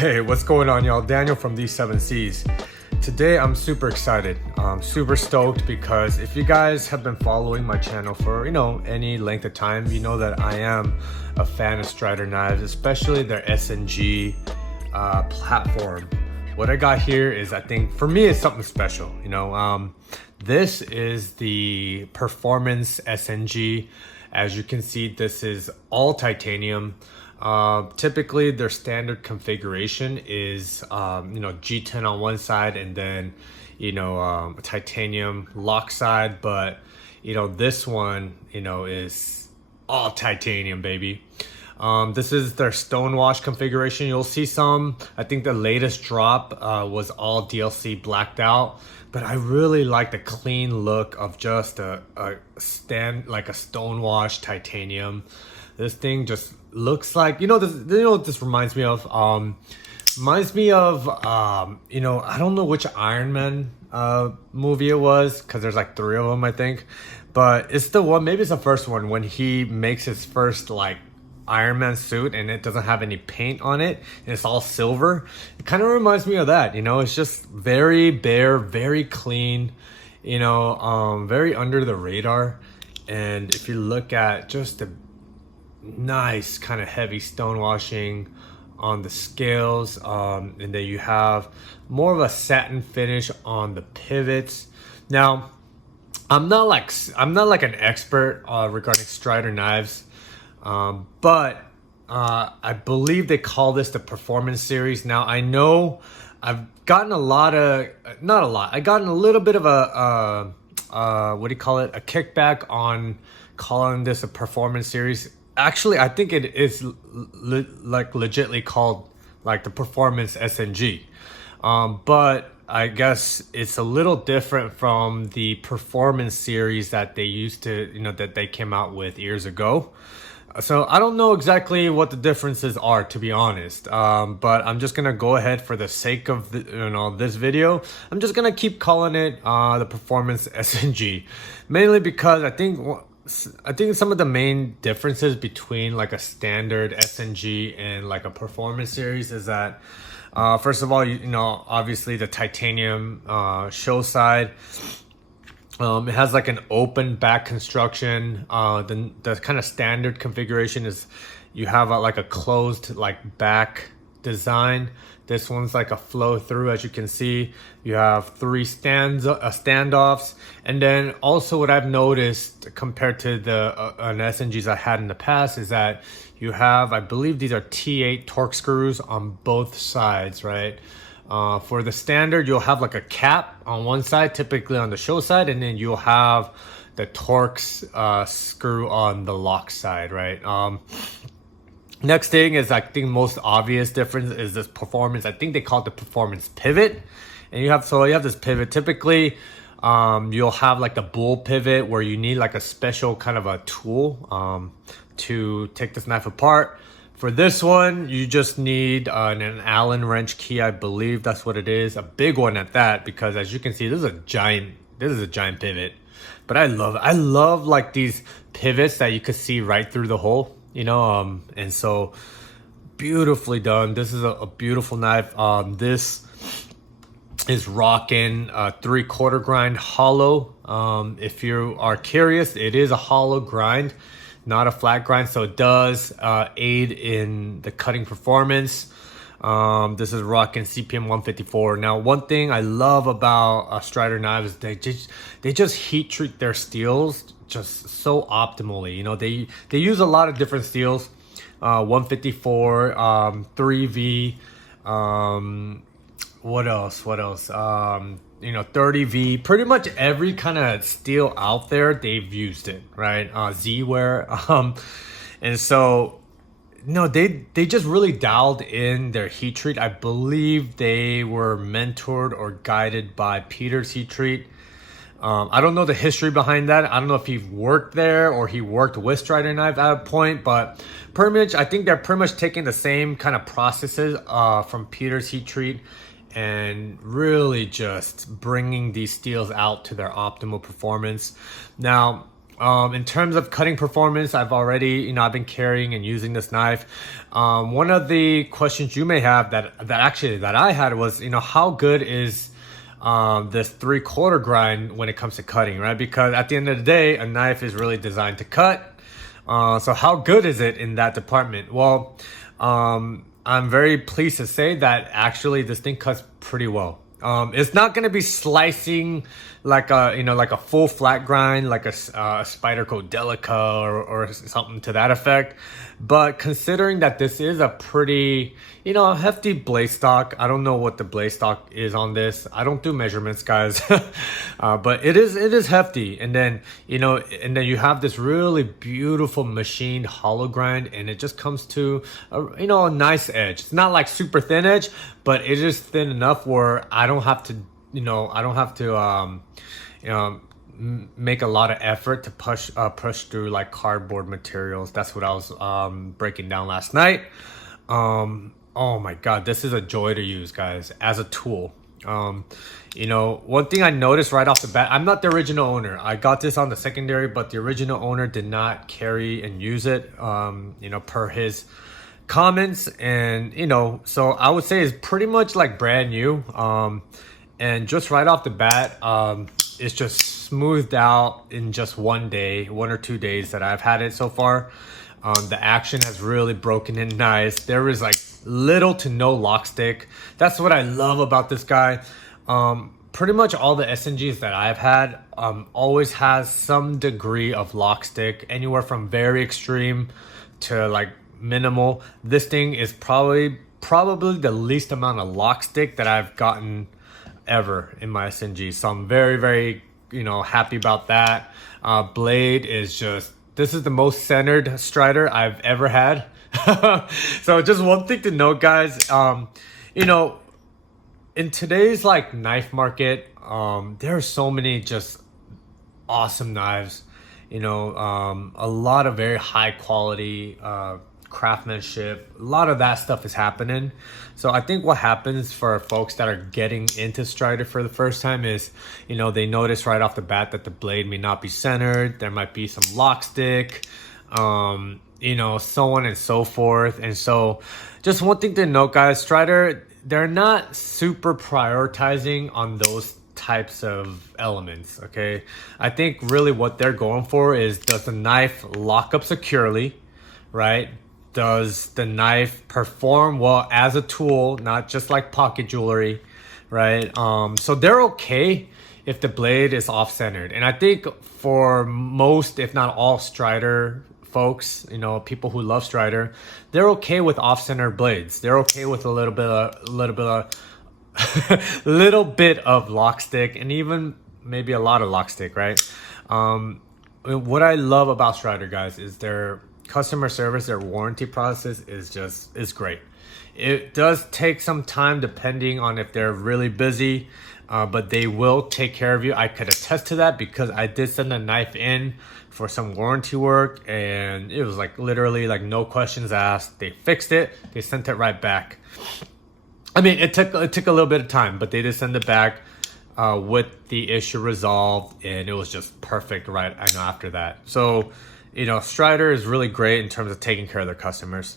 Hey, what's going on, y'all? Daniel from these 7Cs. Today I'm super excited. I'm super stoked because if you guys have been following my channel for any length of time, you know that I am a fan of Strider knives, especially their SNG platform. What I got here is, I think for me, it's something special. This is the Performance SNG. As you can see, this is all titanium. Typically their standard configuration is G10 on one side and then titanium lock side, but this one is all titanium, baby. This is their stonewash configuration. You'll see some, I think the latest drop was all DLC blacked out, but I really like the clean look of just a stonewash titanium. This thing just looks like, what this reminds me of? I don't know which Iron Man movie it was, because there's like 3 of them, I think. But it's the one, maybe it's the first one, when he makes his first Iron Man suit and it doesn't have any paint on it and it's all silver. It kind of reminds me of that. It's just very bare, very clean, very under the radar. And if you look at just the nice kind of heavy stonewashing on the scales, and then you have more of a satin finish on the pivots. Now, I'm not like an expert regarding Strider knives, but I believe they call this the Performance series. Now, I know I've gotten I gotten a little bit of a a kickback on calling this a Performance series. Actually, I think it is legitly called the Performance SNG, but I guess it's a little different from the Performance series that they used to, that they came out with years ago. So I don't know exactly what the differences are, to be honest. But I'm just gonna go ahead for the sake of this video. I'm just gonna keep calling it the Performance SNG, mainly because I think some of the main differences between a standard SNG and a Performance series is that first of all, obviously the titanium show side, it has an open back construction. The kind of standard configuration is you have a closed back design. This one's a flow through, as you can see. You have 3 standoffs, and then also what I've noticed compared to the SNGs I had in the past is that you have, I believe these are T8 torque screws on both sides, right? For the standard, you'll have a cap on one side, typically on the show side, and then you'll have the torque screw on the lock side, right? Next thing is, I think most obvious difference is this Performance. I think they call it the Performance pivot. And you have this pivot. Typically, you'll have the bull pivot where you need a special kind of a tool to take this knife apart. For this one, you just need an Allen wrench key. I believe that's what it is. A big one at that, because as you can see, this is a giant pivot. But I love these pivots that you could see right through the hole. And so beautifully done. This is a beautiful knife. This is rocking 3/4 grind hollow. If you are curious, it is a hollow grind, not a flat grind, so it does aid in the cutting performance. This is rocking CPM 154. Now, one thing I love about Strider knives is they just heat treat their steels just so optimally. They use a lot of different steels, 154, 3V, what else 30V, pretty much every kind of steel out there they've used it, right? Z-Wear, and so they just really dialed in their heat treat. I believe they were mentored or guided by Peter's heat treat. I don't know the history behind that. I don't know if he worked there or he worked with Strider knife at a point, but pretty much I think they're pretty much taking the same kind of processes from Peter's heat treat and really just bringing these steels out to their optimal performance. Now, In terms of cutting performance, I've already, I've been carrying and using this knife. One of the questions you may have that I had was, how good is this 3/4 grind when it comes to cutting, right? Because at the end of the day, a knife is really designed to cut. So how good is it in that department? Well, I'm very pleased to say that actually this thing cuts pretty well. It's not going to be slicing like a full flat grind, like a Spyderco Delica or something to that effect. But considering that this is a pretty, hefty blade stock, I don't know what the blade stock is on this. I don't do measurements, guys. But it is hefty. And then, you have this really beautiful machined hollow grind, and it just comes to a nice edge. It's not like super thin edge, but it is thin enough where I don't have to make a lot of effort to push through like cardboard materials. That's what I was breaking down last night. Oh my god, this is a joy to use, guys, as a tool. One thing I noticed right off the bat, I'm not the original owner. I got this on the secondary, but the original owner did not carry and use it, per his comments. And, so I would say it's pretty much like brand new. And just right off the bat, it's just smoothed out in just 1 or 2 days that I've had it so far. The action has really broken in nice. There is like little to no lock stick. That's what I love about this guy. Pretty much all the SNGs that I've had always has some degree of lock stick, anywhere from very extreme to like minimal. This thing is probably the least amount of lock stick that I've gotten ever in my SNG. So I'm very, very, happy about that. Blade is this is the most centered Strider I've ever had. So just one thing to note, guys, in today's like knife market, there are so many just awesome knives, a lot of very high quality, craftsmanship. A lot of that stuff is happening. So I think what happens for folks that are getting into Strider for the first time is, they notice right off the bat that the blade may not be centered. There might be some lock stick, so on and so forth. And so just one thing to note, guys, Strider, they're not super prioritizing on those types of elements. Okay. I think really what they're going for is, does the knife lock up securely, right? Does the knife perform well as a tool, not just like pocket jewelry, right? So they're okay if the blade is off-centered. And I think for most, if not all Strider folks, people who love Strider, they're okay with off-centered blades. They're okay with a little bit of lock stick, and even maybe a lot of lock stick, right? What I love about Strider, guys, is their customer service. Their warranty process is great. It does take some time depending on if they're really busy, but they will take care of you. I could attest to that because I did send a knife in for some warranty work, and it was like literally like no questions asked. They fixed it. They sent it right back. I mean, it took a little bit of time, but they did send it back with the issue resolved, and it was just perfect right after that. So, Strider is really great in terms of taking care of their customers.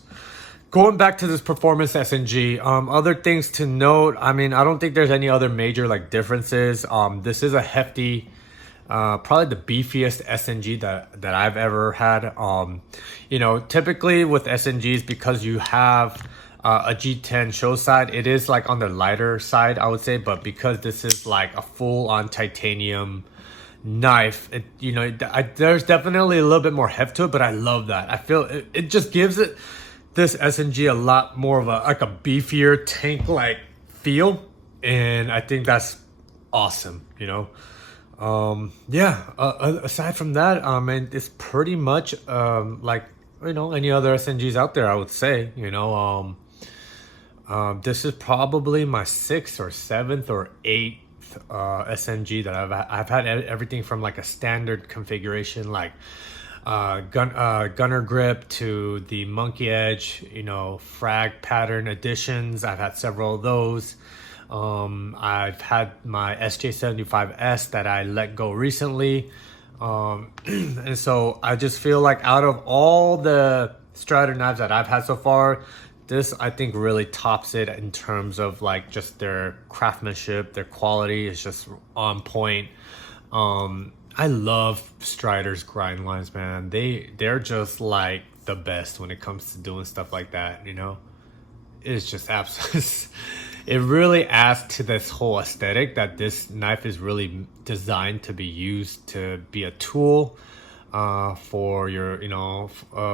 Going back to this performance SNG, other things to note, I mean, I don't think there's any other major like differences. This is a hefty, probably the beefiest SNG that I've ever had. Typically with SNGs, because you have a G10 show side, it is like on the lighter side, I would say, but because this is like a full on titanium knife, there's definitely a little bit more heft to it, but I love that. I feel it just gives this SNG a lot more of a beefier tank like feel, and I think that's awesome. Aside from that, and it's pretty much like any other SNGs out there, I would say. This is probably my 6th or 7th or 8th SNG that I've had everything from like a standard configuration, like gunner grip, to the monkey edge, frag pattern additions. I've had several of those. I've had my SJ75S that I let go recently. And so I just feel like out of all the Strider knives that I've had so far, this I think really tops it in terms of like just their craftsmanship, their quality is just on point. I love Strider's grind lines, man. They're just like the best when it comes to doing stuff like that, you know? It's just absolutely it really adds to this whole aesthetic that this knife is really designed to be used to be a tool for your, you know,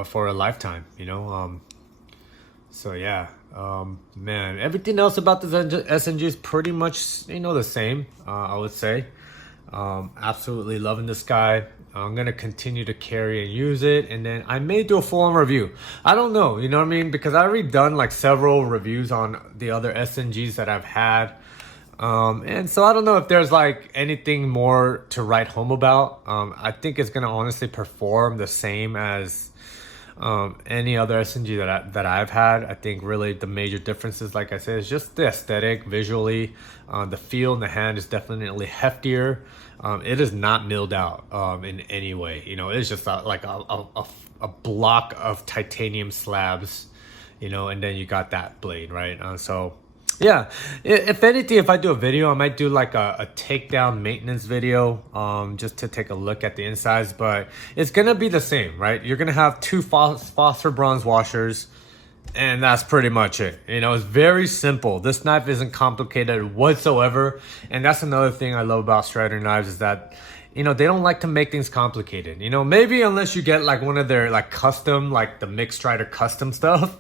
for a lifetime, you know. So yeah, man, everything else about this SNG is pretty much, you know, the same, I would say. Absolutely loving this guy. I'm gonna continue to carry and use it, and then I may do a full-on review. I don't know, you know what I mean, because I already done like several reviews on the other SNGs that I've had, and so I don't know if there's like anything more to write home about. I think it's gonna honestly perform the same as any other SNG that I've had. I think really the major differences, like I said, is just the aesthetic, visually. The feel in the hand is definitely heftier. It is not milled out in any way. You know, it's just like a block of titanium slabs, you know, and then you got that blade, right? So yeah, if anything, if I do a video, I might do like a takedown maintenance video, just to take a look at the insides, but it's gonna be the same, right? You're gonna have two phosphor bronze washers, and that's pretty much it. You know, it's very simple. This knife isn't complicated whatsoever, and that's another thing I love about Strider knives is that, you know, they don't like to make things complicated. You know, maybe unless you get like one of their like custom, like the mixed Strider custom stuff,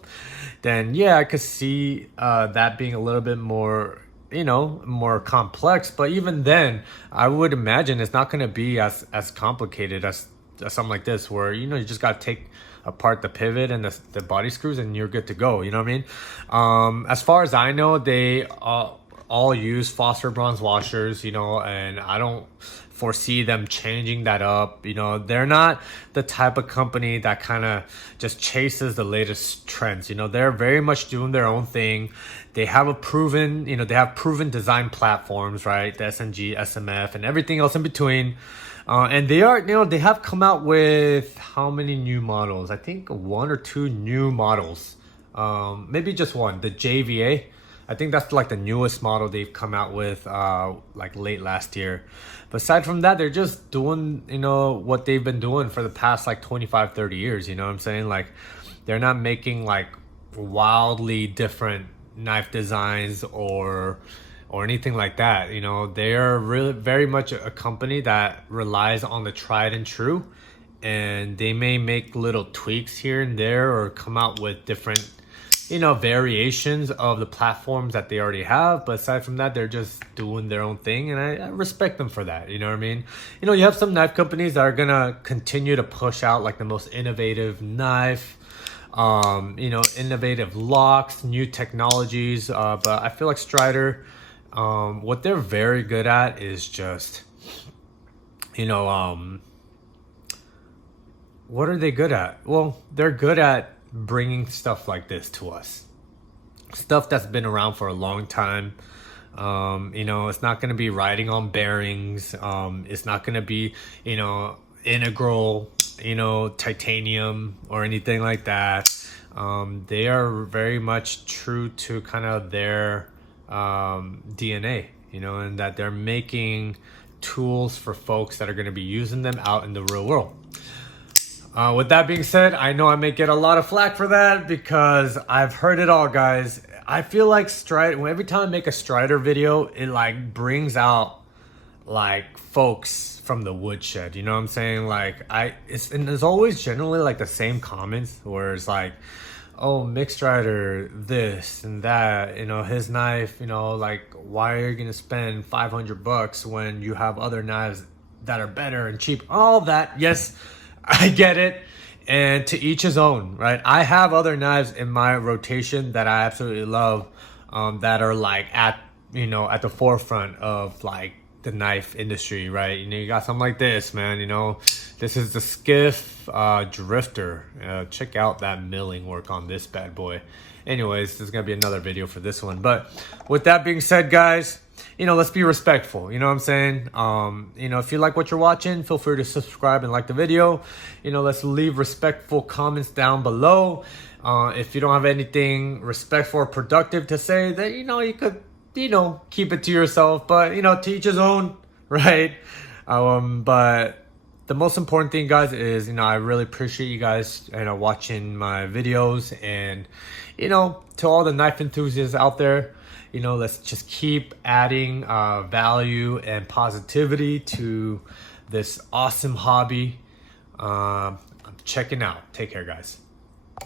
then yeah, I could see that being a little bit more, you know, more complex. But even then, I would imagine it's not going to be as complicated as something like this, where, you know, you just got to take apart the pivot and the body screws and you're good to go. You know what I mean? As far as I know, they all use phosphor bronze washers, you know, and I don't foresee them changing that up. You know, they're not the type of company that kind of just chases the latest trends. You know, they're very much doing their own thing. They have a proven, you know, they have proven design platforms, right? The SNG, SMF, and everything else in between. And they are, you know, they have come out with how many new models? I think 1 or 2 new models. Maybe just one, the JVA. I think that's like the newest model they've come out with, like late last year. But aside from that, they're just doing, you know, what they've been doing for the past like 25, 30 years. You know what I'm saying? Like, they're not making like wildly different knife designs or anything like that. You know, they're really very much a company that relies on the tried and true, and they may make little tweaks here and there or come out with different, you know, variations of the platforms that they already have. But aside from that, they're just doing their own thing, and I respect them for that. You know what I mean? You know, you have some knife companies that are gonna continue to push out like the most innovative knife, you know, innovative locks, new technologies, but I feel like Strider, what they're very good at is just, you know, what are they good at? Well, they're good at bringing stuff like this to us, stuff that's been around for a long time. You know, it's not going to be riding on bearings. It's not going to be, you know, integral, you know, titanium or anything like that. They are very much true to kind of their DNA, you know, and that they're making tools for folks that are going to be using them out in the real world. With that being said, I know I may get a lot of flack for that because I've heard it all, guys. I feel like Strider, every time I make a Strider video, it like brings out like folks from the woodshed, you know what I'm saying? Like and there's always generally like the same comments where it's like, oh, mixed Strider, this and that, you know, his knife, you know, like, why are you gonna spend $500 when you have other knives that are better and cheap? All that, yes, I get it, and to each his own, right? I have other knives in my rotation that I absolutely love, that are like at, you know, at the forefront of like the knife industry, right? You know, you got something like this, man, you know, this is the Skiff Drifter. Check out that milling work on this bad boy. Anyways, there's gonna be another video for this one. But with that being said, guys, you know, let's be respectful. You know what I'm saying? You know, if you like what you're watching, feel free to subscribe and like the video. You know, let's leave respectful comments down below. If you don't have anything respectful or productive to say, then, you know, you could, you know, keep it to yourself. But, you know, to each his own, right? But the most important thing, guys, is, you know, I really appreciate you guys, you know, watching my videos. And, you know, to all the knife enthusiasts out there, you know, let's just keep adding value and positivity to this awesome hobby. I'm checking out. Take care, guys.